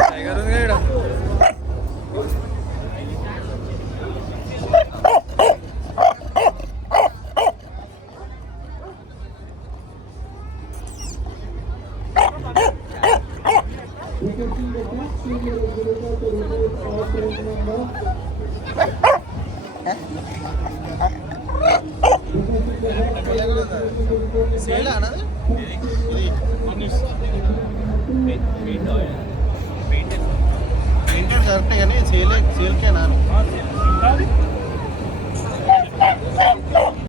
टाइगर ఉంది కదా సేల్ అన్నది ఇది పెయింటెడ్ కరెక్టే కానీ సేల్కేనా